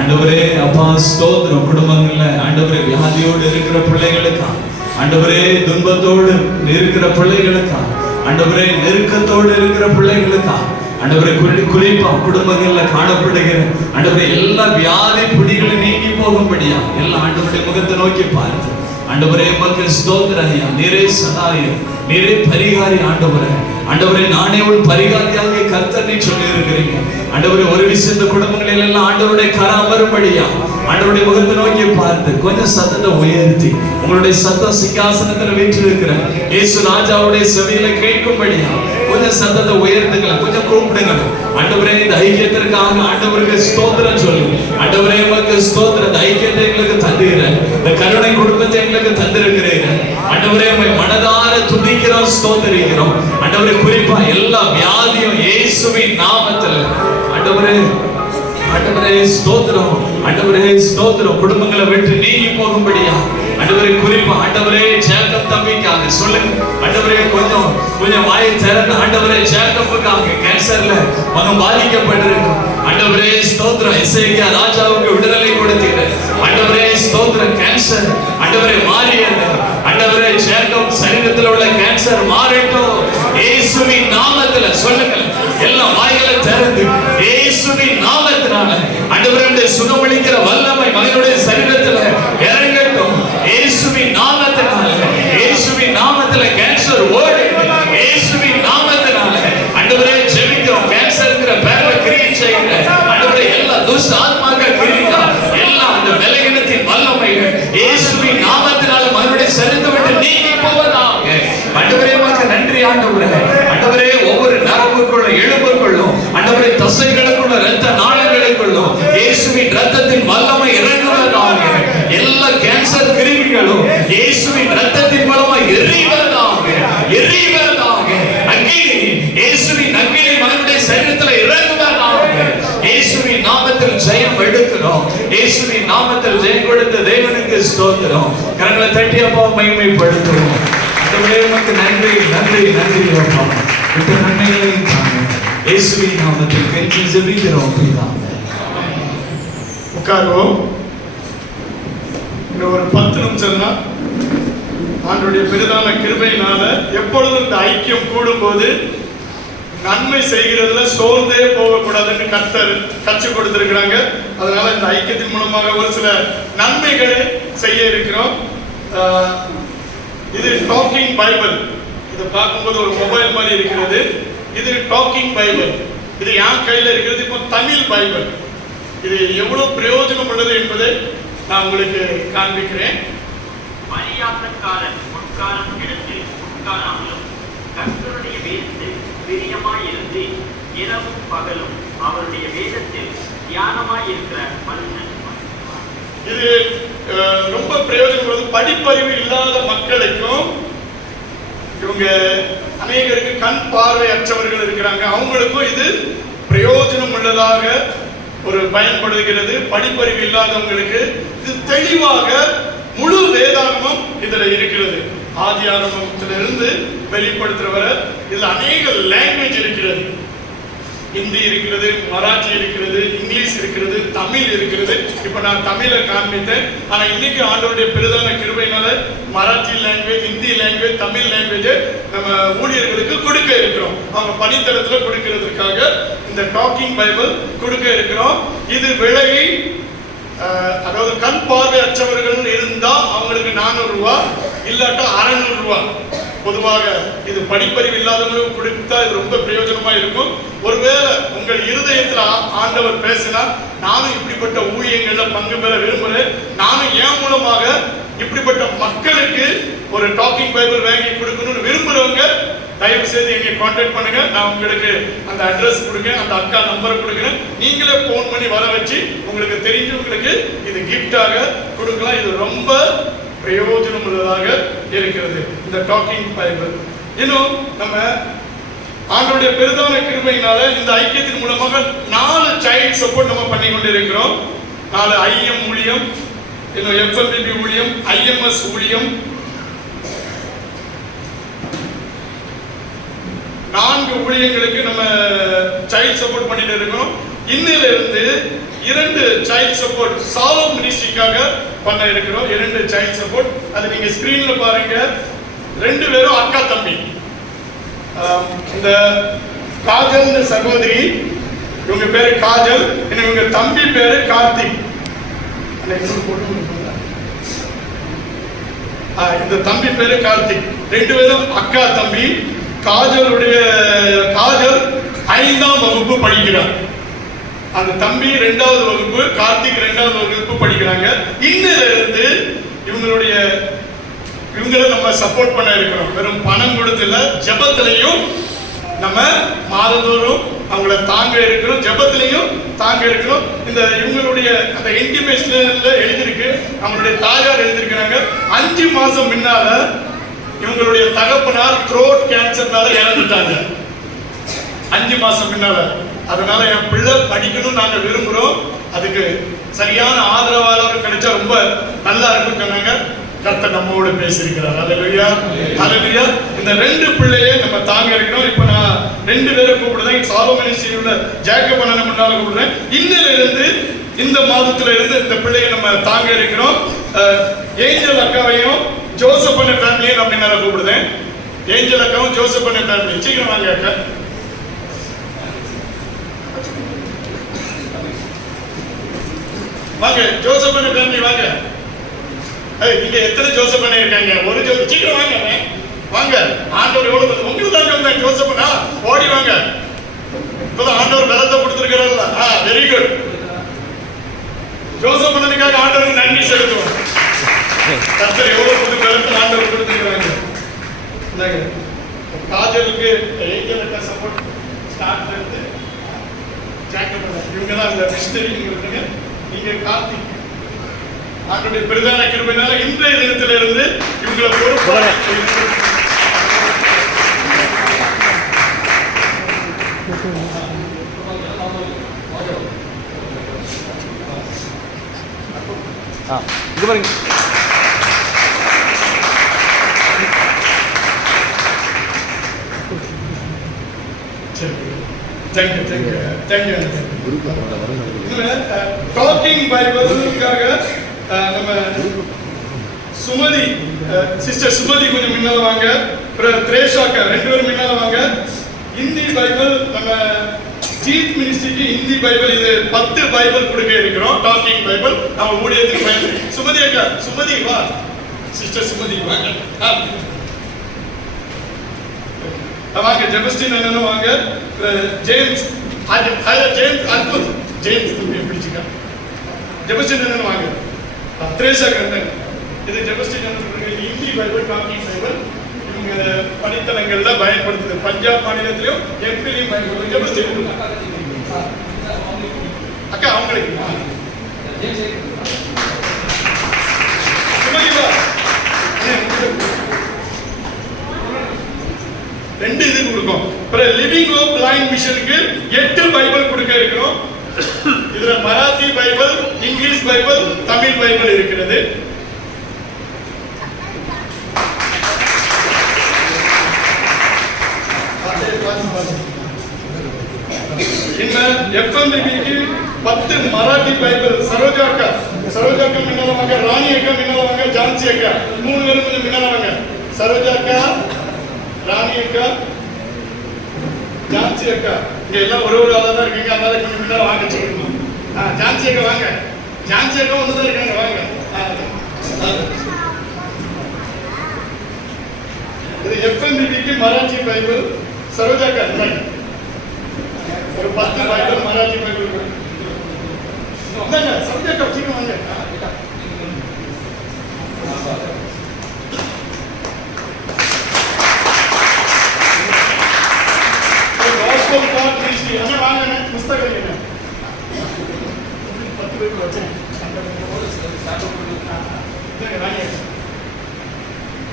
ஆண்டவரே அப்பா ஸ்தோத்திரம். குடும்பங்கள்ல ஆண்டவரே வியாதியோடு இருக்கிற பிள்ளைகளுக்கா, ஆண்டவரே துன்பத்தோடு இருக்கிற பிள்ளைகளுக்கா, ஆண்டவரே நெருக்கத்தோடு இருக்கிற பிள்ளைகளுக்கா, ஆண்டவரே குறிப்பா குடும்பங்கள்ல காணப்படுகிற ஆண்டவரே எல்லா வியாதி பிடிகளும் நீங்கி போகும்படியா எல்லா ஆண்டவருடைய முகத்தை நோக்கி பார்த்து ஆண்டவரே மக்கள் ஸ்தோத்திரம் ஐயா. நீரே சகாயம், நீரே பரிகாரி ஆண்டவரே. ஆண்டவரே நானே உன் பரிகாரியாக கர்த்தர் நீ சொல்லி இருக்கிறீங்க ஆண்டவரே. ஒரு விஷயம் இந்த குடும்பங்களில் எல்லாம் ஆண்டவருடைய கரம் அமரும்படியா ஆண்டவருடைய முகத்தை நோக்கி பார்த்து கொஞ்சம் சத்தத்தை உயர்த்தி உங்களுடைய சத்தம் சிங்காசனத்தில் வீற்றிருக்கிற இயேசு ராஜாவுடைய செவியில கேட்கும்படியா கொஞ்சம் சத்தத்தை உயர்த்துக்கலாம், கொஞ்சம் கூப்பிடுங்க. ஆண்டவரே இந்த ஐக்கியத்திற்காக ஆண்டவருக்கு ஸ்தோத்திரம் சொல்லி ஆண்டவரே உமக்கு ஸ்தோத்திரம். இந்த ஐக்கியத்தை எங்களுக்கு தந்துகிறேன், இந்த கருணை குடும்பத்தை எங்களுக்கு தந்திருக்கிறீர்கள் ஆண்டவரே. உம்மை மனதார துதிக்கிறோம், ஸ்தோத்திரிக்கிறோம் ஆண்டவரே. குறிப்பா எல்லா வியாதியும் இயேசுவின் நாமத்தில் ஆண்டவரே ஆண்டவரே ஸ்தோத்திரம், ஆண்டவரே ஸ்தோத்திரம். குடும்பங்களை விட்டு நீங்கி போகும்படியா ஆண்டவரே. குறிப்பா ஆண்டவரே ஜேக்கப் தம்பிக்காக சொல்லுங்க ஆண்டவரே. கொஞ்சம் வாயை திறந்து ஆண்டவரே ஜேக்கப்புக்காக கேன்சர்ல மகன் பாதிக்கப்பட்டிருக்கு ஆண்டவரே ஸ்தோத்திரம். எசேக்கியா ராஜாவுக்கு விடுதலை கொடுத்தீங்க ஆண்டவரே ஸ்தோத்திரம். கேன்சர் ஆண்டவரே மாறியது ஆண்டவரே. ஜேக்கப் சரீரத்தில் உள்ள கேன்சர் மாறட்டும் இயேசுவின் நாமத்துல சொல்லுங்க. எல்லா வாய்களை திறந்து இயேசுவின் நாமத்தினால ஆண்டவரே சுகமளிக்கிற வல்லமை மகனுடைய சரீரத்துல இறங்கட்டும் இயேசுவின் நாமத்தினால. இயேசுவின் நாமத்துல கேன்சர் ஓடு இயேசுவின் நாமத்தினால ஆண்டவரே ஜெபிக்கிறோம். கேன்சர்ங்கிற பேர்ல கிரியை செய்யுங்க ஆண்டவரே. எல்லா துஷ்ட ஆத்மாக்கள் கிரியா எல்லா அந்த விலகினத்தின் வல்லமைகள் இயேசுவின் நாமத்தினால மகனுடைய சரீரத்தை விட்டு நீங்கி போவதாக ஆண்டவரே. உமக்கு நன்றி ஆண்டவரே. ஆண்டவரே ஒவ்வொரு நரம்புக்குள்ள எலும்புக்குள்ளும் ஆண்டவரே தசைகளுக்குள்ள இரத்த நாளங்களுக்குள்ளும் இயேசுவின் இரத்தத்தின் வல்லமை இறங்குவதாக. எல்லா கேன்சர் கிருமிகளும் இயேசுவின் இரத்தத்தின் மூலமா எரிவதாக எரிவதாக. அக்கினி இயேசுவின் அக்கினி மகனுடைய சரீரத்தில் இறங்குவதாக. இயேசுவின் நாமத்தில் ஜெயம் எடுக்கிறோம். இயேசுவின் நாமத்தில் ஜெயம் கொடுத்த தேவனுக்கு ஸ்தோத்திரம். கரங்களை தட்டி அப்பா மகிமைப்படுத்துவோம். ஆண்டவரே உமக்கு நன்றி நன்றி நன்றி அப்பா. இந்த நன்மைகளை இயேசுவின் நாமத்தில் கெஞ்சி ஜெபிக்கிறோம் பிதாவே. உட்காருவோம். இன்னும் ஒரு 10 நிமிஷம் தான். ஆண்டவருடைய பெரிதான கிருபையினால எப்பொழுதும் இந்த ஐக்கியம் கூடும்போது நன்மை செய்கிறதுல சோர்ந்தே போகக்கூடாதுன்னு கர்த்தர் கற்றுக் கொடுத்திருக்கிறாங்க. அதனால இந்த ஐக்கியத்தின் மூலமாக ஒரு சில நன்மைகளை செய்ய இருக்கிறோம். இது டாக்கிங் பைபிள். இதை பார்க்கும்போது ஒரு மொபைல் மாதிரி இருக்கிறது. இது டாக்கிங் பைபிள். இது என் கையில் இருக்கிறது இப்போ தமிழ் பைபிள். இது எவ்வளவு பிரயோஜனம் உள்ளது என்பதை நான் உங்களுக்கு காண்பிக்கிறேன். பரியாசக்காரன் உட்காரும் இடத்தில் உட்காராமலும் கர்த்தருடைய வேதத்தில் பிரியமாயிருந்து இரவும் பகலும் அவருடைய வேதத்தில் தியானமாயிருக்கிற மனுஷன். இது ரொம்ப பிரயோஜனம் உள்ளது. படிப்பறிவு இல்லாத மக்களுக்கும், இவங்க அநேகருக்கு கண் பார்வை அற்றவர்கள் இருக்கிறாங்க, அவங்களுக்கும் இது பிரயோஜனம் உள்ளதாக ஒரு பயன்படுகிறது. படிப்பறிவு இல்லாதவங்களுக்கு இது தெளிவாக முழு வேதாகமும் இதுல இருக்கிறது. ஆதி ஆரம்பத்திலிருந்து வெளிப்படுத்துற வரை இதுல அநேக லாங்குவேஜ் இருக்கிறது. ஹிந்தி இருக்கிறது, மராட்டி இருக்கிறது, இங்கிலீஷ் இருக்கிறது, தமிழ் இருக்கிறது. இப்ப நான் தமிழை காண்பித்தேன். ஆனா இன்னைக்கு ஆண்டவருடைய பெரிதான கிருபையினால Marathi language, Hindi language, Tamil language நம்ம ஊழியர்களுக்கு கொடுக்க இருக்கிறோம். அவங்க பணித்தளத்துல கொடுக்கிறதுக்காக இந்த டாக்கிங் பைபிள் கொடுக்க இருக்கிறோம். இது விலை அதாவது கண் பார்வை அற்றவர்கள் இருந்தா அவங்களுக்கு 400 ரூபாய், இல்லாட்டா 600 ரூபாய். பொதுவாக இது படிப்பறிவு இல்லாதவங்களுக்கு கொடுத்தா இது ரொம்ப பிரயோஜனமா இருக்கும். ஒருவேளை உங்கள் இருதயத்துல ஆண்டவர் பேசினா, நானும் இப்படிப்பட்ட ஊழியங்கள்ல பங்கு பெற விரும்புறேன், நானும் என் மூலமாக இப்படிப்பட்ட மக்களுக்கு ஒரு டாக்கிங் பைபிள் வாங்கி கொடுக்கணும்னு விரும்புறவங்க தயவு செய்து எங்க கான்டாக்ட் பண்ணுங்க. நான் உங்களுக்கு அந்த அட்ரஸ் கொடுக்கிறேன், அந்த அக்கா நம்பரை கொடுக்கிறேன். நீங்களே போன் பண்ணி வர வச்சு உங்களுக்கு தெரிஞ்சவங்களுக்கு இது கிஃப்டாக கொடுக்கலாம். இது ரொம்ப பிரயோஜனம் உள்ளதாக இருக்கிறது இந்த டாக்கிங் பைபிள். இன்னும் நம்ம ஆண்டவருடைய பெரிதான கிருபையினால இந்த ஐக்கியத்தின் மூலமாக 4 சைல்ட் சப்போர்ட் நம்ம பண்ணி கொண்டு இருக்கிறோம். 4 ஐஎம் ஊழியம், இன்னும் எஃப்எம்பிபி ஊழியம், ஐஎம்எஸ் ஊழியம், 4 ஊழியங்களுக்கு நம்ம சைல்ட் சப்போர்ட் பண்ணிட்டு இருக்கோம். இன்னிலிருந்து 2 சைல்ட் சப்போர்ட் சாலோ மினிஸ்ட்ரிக்காக பண்ண இருக்கிறோம். 2 சைல்ட் சப்போர்ட், அது நீங்க ஸ்கிரீன்ல பாருங்க. 2 பேரும் அக்கா தம்பி. இந்த காஜல் சகோதரி, இவங்க பேரு காஜல், இவங்க தம்பி பேரு கார்த்திக். இந்த தம்பி பேரு கார்த்திக். 2 பேரும் அக்கா தம்பி. காஜல் 5ஆம் வகுப்பு படிக்கிறார். அந்த தம்பி 2வது வகுப்பு, கார்த்திக் 2வது வகுப்பு படிக்கிறாங்க. இன்னிலிருந்து இவங்களை நம்ம சப்போர்ட் பண்ண இருக்கிறோம். வெறும் பணம் கொடுத்துல, ஜெபத்திலையும் நம்ம மாதந்தோறும் அவங்கள தாங்க இருக்கிறோம், ஜெபத்திலையும் தாங்க இருக்கிறோம். இந்த இவங்களுடைய அந்த இன்டிமேஷன்ல எழுதிருக்கு, அவங்களுடைய தாயார் எழுதிருக்கிறாங்க. 5 மாசம் முன்னால இவங்களுடைய தகப்பனார் த்ரோட் கேன்சர்னால இறந்துட்டாங்க. 5 மாசம் முன்னால. அதனால என் பிள்ளை படிக்கணும்னு நாங்க விரும்புறோம், அதுக்கு சரியான ஆதரவாளர் கிடைச்சா ரொம்ப நல்லா இருக்கும் சொன்னாங்க. கர்த்தர் நம்மோடு பேசியிருக்கிறார். ஹல்லேலூயா, ஹல்லேலூயா. இந்த 2 பிள்ளையை நம்ம தாங்க இருக்கிறோம். இப்ப நான் 2 பேரை கூப்பிடுறேன். சாலோமன் சீரியல்ல ஜேக்கப் அண்ணனை முன்னால கூப்பிடுறேன். இன்னிலிருந்து இந்த மாதத்துல இருந்து இந்த பிள்ளையை நம்ம தாங்க இருக்கிறோம். ஏஞ்சல் அக்காவையும் ஜோசப் அண்ணன் ஃபேமிலியை நம்ம முன்னால கூப்பிடுறேன். ஏஞ்சல் அக்காவும் ஜோசப் அண்ணன் ஃபேமிலி சீக்கிரம் வாங்க அக்கா. வாங்க ஜோசப் அண்ணன் ஃபேமிலி வாங்க. நீங்க எத்தனை ஜோசப் அண்ணன் இருக்காங்க? ஒரு சீக்கிரம் வாங்க வாங்க. ஆண்டவர் எவ்வளவு உங்களுக்கு தான் வந்தேன். ஜோசப் அண்ணா ஓடி வாங்க. இப்பதான் ஆண்டவர் பலத்தை கொடுத்திருக்கிறார்ல. Very good. ஜோசப் அண்ணனுக்காக ஆண்டவருக்கு நன்றி செலுத்துவோம். கர்த்தர் எவ்வளவு புது பலத்தை ஆண்டவர் கொடுத்திருக்கிறாங்க. காஜலுக்கு ஏஞ்சலுக்கு சப்போர்ட் ஸ்டார்ட் இருந்து ஜேக்கப் அண்ணன் இவங்க தான் இந்த மிஷனரிங்க. நீங்க கார்த்திக் ஆண்டவருடைய பிரதான கிருபையினால இன்றைய தினத்திலிருந்து இவங்களை பொறுப்பாக இது பாருங்க. டாக்கிங் பைபிளுக்காக நம்ம சுமதி சிஸ்டர் சுமதி கொஞ்சம் முன்னால வாங்க. திரேஷாக்கா 2 பேரும் முன்னால வாங்க. ஹிந்தி பைபிள் நம்ம ஜீத் மினிஸ்ட்ரிக்கு ஹிந்தி பைபிள் இது 10 பைபிள் கொடுக்க இருக்கிறோம். டாக்கிங் பைபிள் நம்ம ஊழியத்துக்கு பயன்படுத்தி. சுமதி அக்கா, சுமதி வா. சிஸ்டர் சுமதி வாங்க. வாங்க. ஜெபஸ்டின் அண்ணனும் வாங்க. ஜேம்ஸ் ஜேம்ஸ் அற்புத் ஜேம்ஸ் பிடிச்சிக்கா. ஜெபஸ்டின் அண்ணன் வாங்க. திரேஷா கண்ணன் இது ஜெபஸ்டின் அண்ணன் ஹிந்தி பைபிள், டாக்கிங் பைபிள் இவங்க படித்தளங்கள்ல பயன்படுத்துது. பஞ்சாப் மாநிலத்திலும் எம்பிலையும் பயன்படுத்துது. ஜெபஸ்டின் அக்கா அவங்களுக்கு சுமதிவா 2 இது கொடுக்கும். லிவிங் ஹோப் பிளைண்ட் மிஷனுக்கு 8 பைபிள் கொடுக்க இருக்கிறோம். இதுல Marathi Bible, English Bible, Tamil Bible இருக்கிறது. எஃப்எம்பிபிக்கு 10 மராத்தி பைபிள். சரோஜா அக்கா முன்னால வாங்க. ராணி அக்கா முன்னால வாங்க. ஜான்சி அக்கா 3 பேரும் கொஞ்சம் முன்னால வாங்க. சரோஜா அக்கா, ராணி அக்கா, ஜான்சி அக்கா இங்க எல்லாம் ஒரு ஆளா தான் இருக்கீங்க. அதனால கொஞ்சம் முன்னால வாங்க. சொல்லுங்க. ஜான்சி அக்கா வாங்க. ஜான்சி அக்கா ஒண்ணுதான் இருக்காங்க. வாங்க. இது FMBBக்கு மராட்டி பைபிள் சரோஜாக்கா ஒரு 10 பைபிள் மராட்டி பைபிள் சரோஜாக்கா சீக்கிரம் வாங்க. அண்ணா வாங்க புஸ்தகம் என்ன 10 பைபிள் வச்சேன்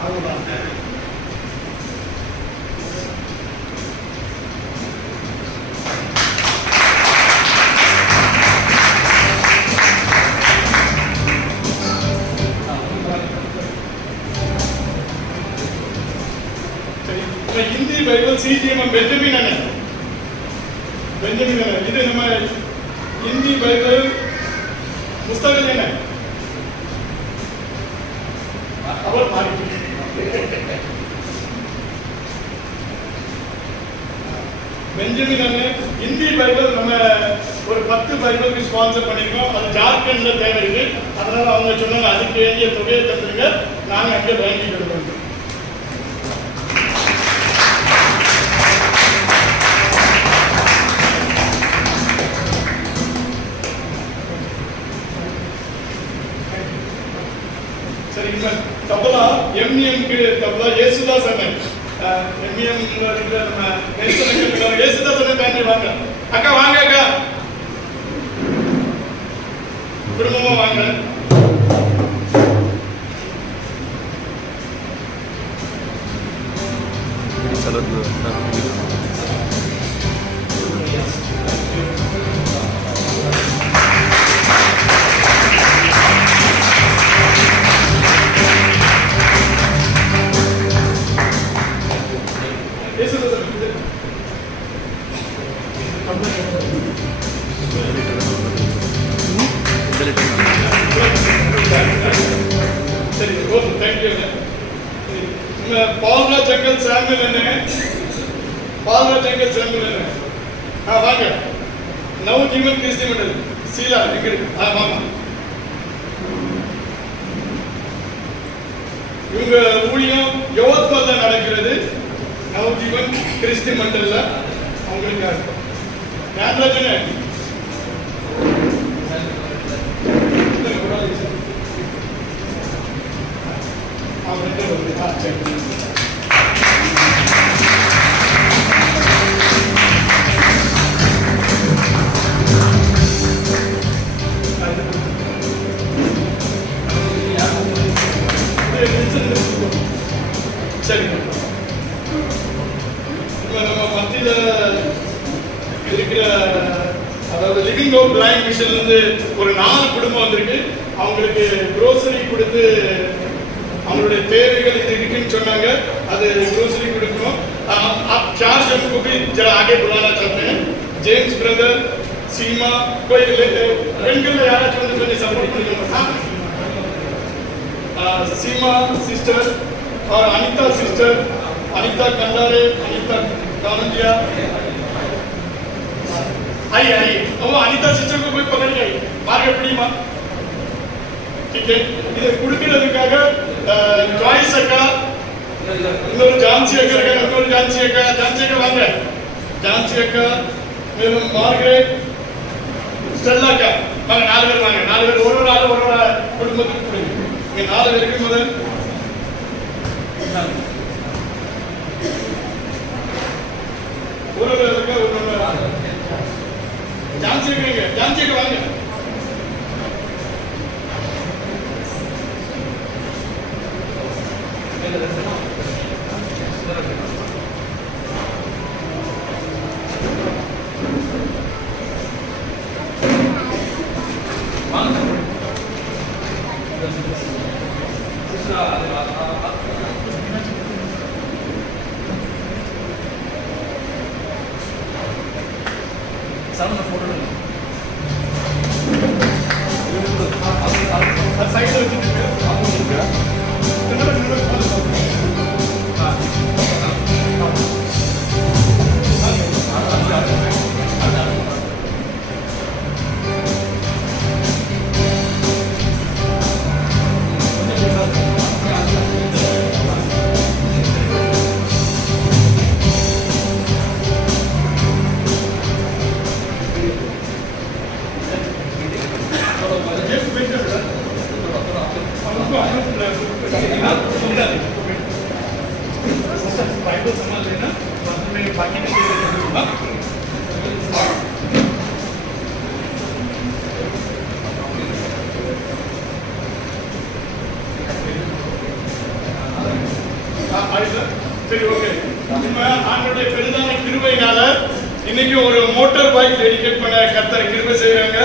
அவ்வளோதான். ஹிந்தி பைபிள் CGM பெஞ்சமின் அண்ணன் இது நம்ம ஹிந்தி பைபிள் புஸ்தகம் என்ன அவர் மாறி பெஞ்சமின் அண்ணன் ஹிந்தி பைபிள் நம்ம ஒரு 10 பைபிளுக்கு ஸ்பான்சர் பண்ணிருக்கோம். அது ஜார்க்கண்ட்ல தேவை இருக்கு. அதனால அவங்க சொன்னாங்க அதுக்கு வேண்டிய தொகையை தந்துருங்க, நாங்க அங்கே வாங்கிட்டு இருக்கோம். தபலா MEMக்கு தபலா ஏசுதாஸ் அண்ணன் MEMல இருக்கிற நம்ம நெல்சன் ஏசுதாஸ் அண்ணன் பேண்ட் வாங்க. அக்கா வாங்க அக்கா, குடும்பமா வாங்க. சரி okay, thank you. Palraj uncle Samuel என்ன வாங்க. நவ் ஜீவன் கிறிஸ்டி மண்டல் சீலா எங்க இருக்கு? மாமா இவங்க ஊழியம் யோத்மால நடக்கிறது. நவ் ஜீவன் கிறிஸ்டி மண்டல்ல அவங்களுக்கு ஞானராஜனே சரி, நம்ம மத்தியில இருக்கிற அதாவது லிவிங் ஹோப் பிளைண்ட் மிஷன்ல இருந்து ஒரு 4 குடும்பம் வந்திருக்கு. அவங்களுக்கு grocery கொடுத்து அவங்களுடைய தேவைகள் இது இருக்குன்னு சொன்னாங்க. அது grocery கொடுக்கணும். आप 4 जन को भी जरा आगे बुलाना चाहते हैं. जेम्स ब्रदर, सीमा, कोई பெண்கள் யாராச்சும் வந்து கொஞ்சம் சப்போர்ட் பண்ணுங்க. सीमा सिस्टर और अनिता सिस्टर, अनिता कंडारे, अनिता कानजिया आइए. वो अनिता सिस्टर को कोई पकड़ गई मार्ग எப்படிமா? ठीक है, இது குடுக்கிறதுக்காக ஜாய்ஸ் அக்கா, இன்னொரு ஜான்சி அக்கா இருக்காங்க, இன்னொரு ஜான்சி அக்கா வாங்க. ஜான்சி அக்கா, மேலும் மார்கரெட், ஸ்டெல்லா அக்கா வாங்க. 4 பேர் வாங்க. 4 பேர் ஒரு ஆள் குடும்பத்துக்கு கொடுங்க. இங்க 4 பேருக்கு முதல் ஒரு ஜான்சி அக்கா வாங்க. சார், நான் ஃபோட்டோ சரி, ஓகே. நம்ம ஆண்டவருடைய பெரிதான கிருபையினால இன்னைக்கு ஒரு மோட்டார் பைக் டெடிகேட் பண்ண கர்த்தர் கிருபை செய்றாங்க.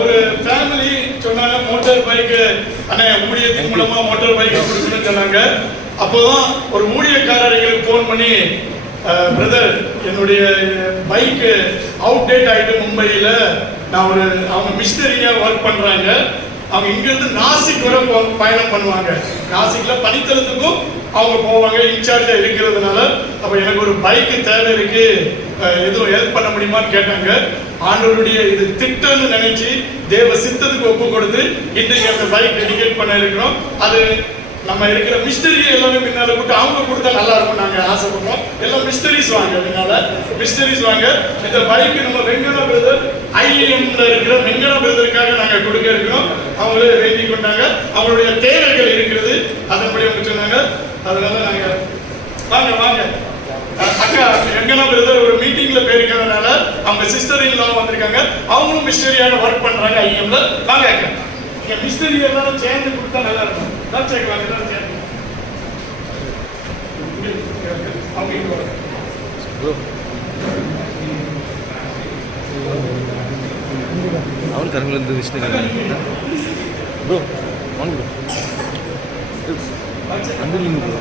ஒரு ஃபேமிலி சொன்னாங்க மோட்டார் பைக் ஊழியத்தின் மூலமா மோட்டார் பைக் கொடுக்கணும்னு சொன்னாங்க. அப்போதான் ஒரு ஊழியக்காரர் எங்களுக்கு ஃபோன் பண்ணி, பிரதர் என்னுடைய பைக்கு அவுடேட் ஆகிட்டு மும்பையில், நான் அவங்க மிஷினரியாக ஒர்க் பண்ணுறாங்க, அவங்க இங்கிருந்து நாசிக் வரை பயணம் பண்ணுவாங்க, நாசிக்கில் பனித்தளத்துக்கும் அவங்க போவாங்க, இன்சார்ஜாக இருக்கிறதுனால அப்போ எனக்கு ஒரு பைக்கு தேவை இருக்கு, எதுவும் ஹெல்ப் பண்ண முடியுமான்னு கேட்டாங்க. ஆண்டவருடைய இது திட்டம்னு நினைச்சு தேவ சித்தத்துக்கு ஒப்பு கொடுத்து இன்றைக்கு அந்த பைக் டெடிகேட் பண்ண இருக்கிறோம். அது நம்ம இருக்கிற மிஸ்டரி எல்லாமே பின்னால போட்டு அவங்க கொடுத்தா நல்லா இருக்கும் நாங்க ஆசைப்படுறோம். எல்லாம் மிஸ்டரிஸ் வாங்க, பின்னால மிஸ்டரிஸ் வாங்க. இந்த பைக் நம்ம வெங்கடா பிரதர் ஐஎம்ல இருக்கிற வெங்கடா பிரதருக்காக நாங்க கொடுக்க இருக்கிறோம். அவங்களே வேண்டிக் கொண்டாங்க, அவங்களுடைய தேவைகள் இருக்கிறது, அதன்படி அவங்க சொன்னாங்க. அதனால நாங்க வாங்க வாங்க அக்கா வெங்கடா பிரதர் ஒரு மீட்டிங்ல போயிருக்கிறதுனால அவங்க சிஸ்டர் இல்லாம வந்திருக்காங்க, அவங்களும் மிஸ்டரியாக ஒர்க் பண்றாங்க ஐஎம்ல. வாங்க அக்கா, நீங்க மிஸ்டரி எல்லாரும் சேர்ந்து கொடுத்தா நல்லா இருக்கும். சேர்க்கலாம் எல்லாரும் சேர்ந்து அவங்க அவன் கருங்கல் இருந்து விஷ்ணுக்காங்க ப்ரோ வாங்க ப்ரோ அந்த நீங்க ப்ரோ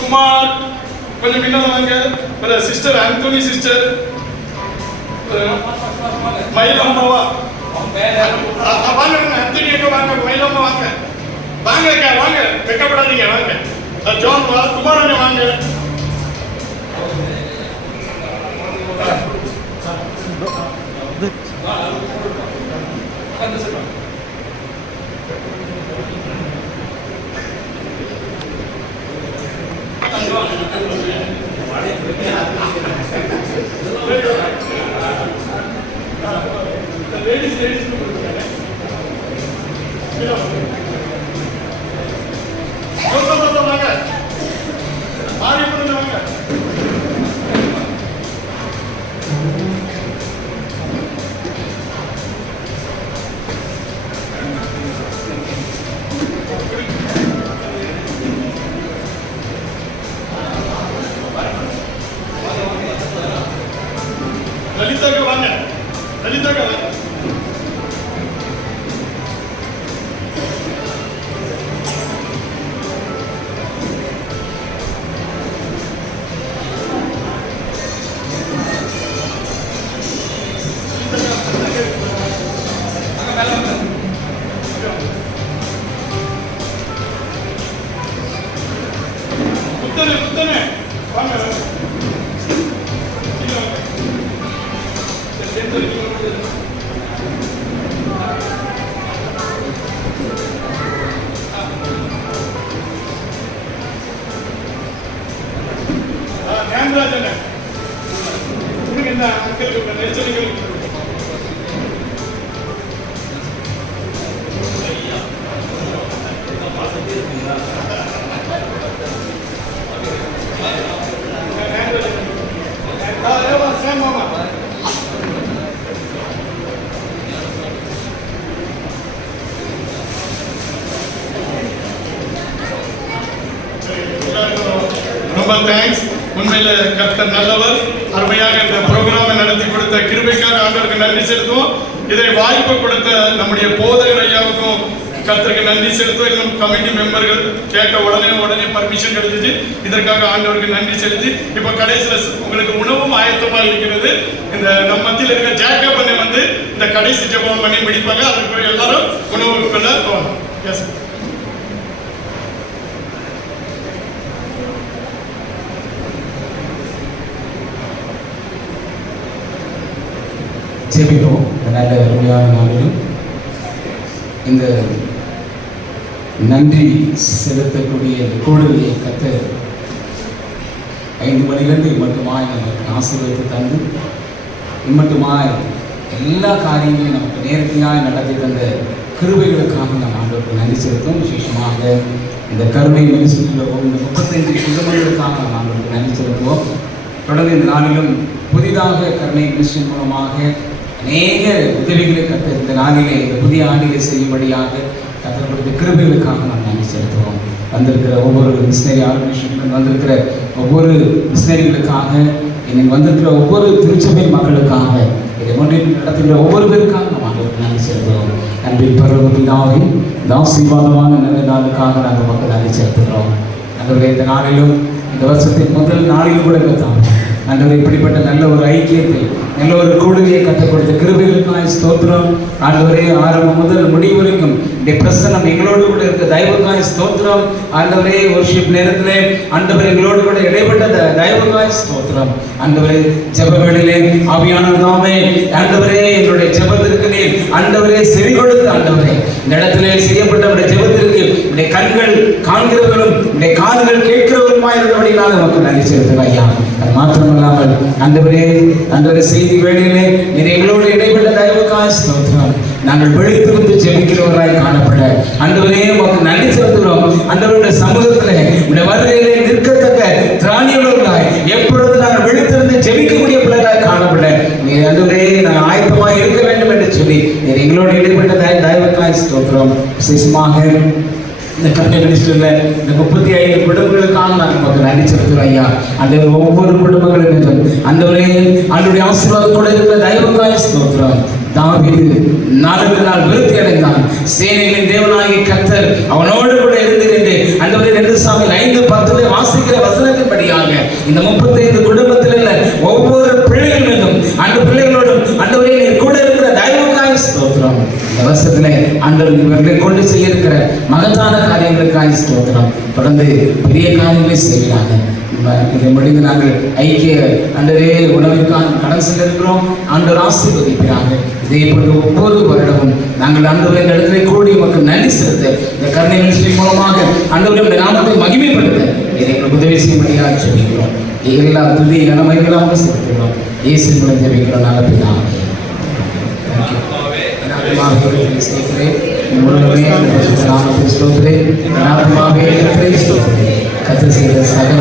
குமார் கொஞ்சம் முன்னால வாங்க. சிஸ்டர் ஆண்டோனி சிஸ்டர் மயிலம்மாவா வாங்க, ஆண்டோனி அக்கா வாங்க, மயிலம்மா வாங்க, வாங்க அக்கா வாங்க, வெக்கப்படாதீங்க வாங்க. ஜான் வா, குமாரண்ணே வாங்க. லலிதாக்கு வாங்க, லலிதாக்கு வாங்க. முத்தனே வாங்க. ஞானராஜன் உங்களுக்கு என்ன அங்கிள் நெரிசலிகள் ரொம்ப தேங்க்ஸ். உண்மையில கர்த்தர் நல்லவர். அருமையாக இந்த ப்ரோக்ராமை நடத்தி கொடுத்த கிருபைக்காக ஆண்டவருக்கு நன்றி செலுத்துவோம். இதை வாய்ப்பு கொடுத்த நம்முடைய போதகர் ஐயாவுக்கும் கர்த்தருக்கு நன்றி செலுத்துவோம். இன்னும் கமிட்டி மெம்பர்கள் கேட்க உடனே பர்மிஷன் கிடைச்சிச்சு. இதற்காக ஆண்டவருக்கு நன்றி செலுத்தி இப்போ கடைசியில் உங்களுக்கு உணவும் ஆயத்தமாக இருக்கிறது. இந்த நம்ம மத்தியில் இருக்கிற ஜேக்கப் பண்ணி வந்து இந்த கடைசி ஜெபம் பண்ணி முடிப்பாங்க. அதுக்கு எல்லாரும் உணவு கொள்ள போகணும். எஸ் ஜெபிப்போம். நல்ல அருமையான நாளிலும் இந்த நன்றி செலுத்தக்கூடிய இந்த கூடுதலை கர்த்தர் 5 மணிலேருந்து இம்மட்டுமாய் நமக்கு ஆசீர்வாதத்தை தந்து இம்மட்டுமாய் எல்லா காரியங்களையும் நமக்கு நேர்த்தியாய் நடத்தி தந்த கிருபைகளுக்காக நாம் ஆண்டவருக்கு நன்றி செலுத்தும். விசேஷமாக இந்த கருணை மினிஸ்ட்ரியில் இந்த 35 குடும்பங்களுக்காக நாம் ஆண்டவருக்கு நன்றி செலுத்துவோம். தொடர்ந்து இந்த நாளிலும் புதிதாக கருணை மினிஸ்ட்ரி மூலமாக அநேக உதவிகளை கர்த்தர் இந்த நாளிலே இந்த புதிய ஆண்டிலே செய்யும்படியாக கர்த்தர் கொடுத்த கிருபைகளுக்காக நாம் நன்றி செலுத்துவோம். வந்திருக்கிற ஒவ்வொரு மிஷினரி ஆர்கனைசேஷனும் வந்திருக்கிற ஒவ்வொரு மிஷினரிகளுக்காக இன்னைக்கு வந்திருக்கிற ஒவ்வொரு திருச்சபை மக்களுக்காக இதை முன்னேற்றி நடத்துகிற ஒவ்வொரு பேருக்காக நாம் ஆண்டவருக்கு நன்றி செலுத்துவோம். அன்பின் பரலோக பிதாவே, இந்த ஆசீர்வாதமான நல்ல நாளுக்காக நாங்கள் மக்கள் நன்றி செலுத்துகிறோம். ஆண்டவரே, இந்த நாளிலும் இந்த வருஷத்தின் முதல் நாளிலும் கூட கர்த்தாவே ஆண்டவரே, இப்படிப்பட்ட நல்ல ஒரு ஐக்கியத்தை நல்ல ஒரு கூடுதலை கற்றுக் கொடுத்த கிருபைகளுக்காய் ஸ்தோத்திரம். ஆண்டவரே, ஆரம்பம் முதல் முடிவு வரைக்கும் இந்த பிரசனம் எங்களோடு கூட இருக்க தயவுக்காய் ஸ்தோத்திரம். ஆண்டவரே, வொர்ஷிப் நேரத்திலே ஆண்டவரே எங்களோடு கூட இடைப்பட்ட தயவுக்காய் ஸ்தோத்திரம். ஆண்டவரே, ஜெப வேளையிலே ஆவியானவர் தாமே ஆண்டவரே எங்களுடைய ஜெபத்திற்கு நீர் ஆண்டவரே செவி கொடுத்து ஆண்டவரே இந்த இடத்திலே செய்யப்பட்ட ஜெபத்திற்கு இந்த கண்கள் காண்கிறவர்களும் இந்த காதுகள் கேட்கிறவருமாய் இருந்தபடினால நமக்கு நன்றி செலுத்துகிறோம் ஐயா. அது மாத்திரமல்லாமல் ஆண்டவரே செய்தி வேளையிலே நீர் எங்களோடு இடைப்பட்ட தயவுக்காய் ஸ்தோத்திரம். நாங்கள் விழித்திருந்து ஜெபிக்கிறவராய் காணப்பட ஆண்டவரே உமக்கு நன்றி செலுத்துகிறோம். ஆண்டவருடைய சமூகத்திலே இந்த வருகையிலே நிற்கத்தக்க திராணியுள்ளவர்களாய் எப்பொழுது நாங்கள் விழித்திருந்து ஜெபிக்கக்கூடிய பிள்ளைகளாய் காணப்பட நீர் ஆண்டவரே நாங்கள் ஆயத்தமாய் இருக்க வேண்டும் என்று சொல்லி நீர் எங்களோடு இடைப்பட்ட தயவுக்காய் ஸ்தோத்திரம். விசேஷமாக இந்த கருணை மினிஸ்டரில் இந்த 35 குடும்பங்களுக்காக நாங்கள் நமக்கு நன்றி செலுத்துகிறோம் ஐயா. அந்த ஒவ்வொரு குடும்பங்களும் என்றும் ஆண்டவருடைய ஆசீர்வாதத்தோடு இருக்கிற தயவுக்காய் ஸ்தோத்திரம். தாவீது நாளுக்கு நாள் விருத்தி அடைந்தான். சேனைகளின் தேவனாகிய கர்த்தர் அவனோடு கூட இருந்திருந்து ஆண்டவரே 2 சாமுவேல் 5:10 வாசிக்கிற வசனத்தின்படியாக இந்த 35 குடும்பத்தில் உள்ள ஒவ்வொரு பிள்ளைகள் மீதும் அந்த பிள்ளைகளோடும் ஆண்டவரே நீர் கூட இருக்கிற தயவுக்காய் ஸ்தோத்திரம். இந்த வருஷத்துல ஆண்டவர் இவர்களை கொண்டு செய்ய இருக்கிற மகத்தான காரியங்களுக்காய் ஸ்தோத்திரம். தொடர்ந்து பெரிய காரியங்களை செய்கிறாங்க. இதை முடிந்து நாங்கள் ஐக்கிய ஆண்டவரே உணவிற்கான கடன் செல்லிருக்கிறோம். ஆண்டவர் ஆசீர்வதிக்கிறாங்க. இதே போன்று ஒவ்வொரு வருடமும் நாங்கள் ஆண்டவரை இந்த இடத்துல கூடி மக்கள் நன்றி செலுத்த இந்த கருணை மினிஸ்ட்ரி மூலமாக ஆண்டவருடைய நாமத்தை மகிமைப்படுத்த இதை எங்களுக்கு உதவி செய்யும்படியாக ஜெபிக்கிறோம். எல்லா துதி நன்மைகளாக செலுத்துகிறோம். இயேசு மூலம் ஜெபிக்கிறோம் நல்ல பிதாவே. கர்த்தர் செய்த சகல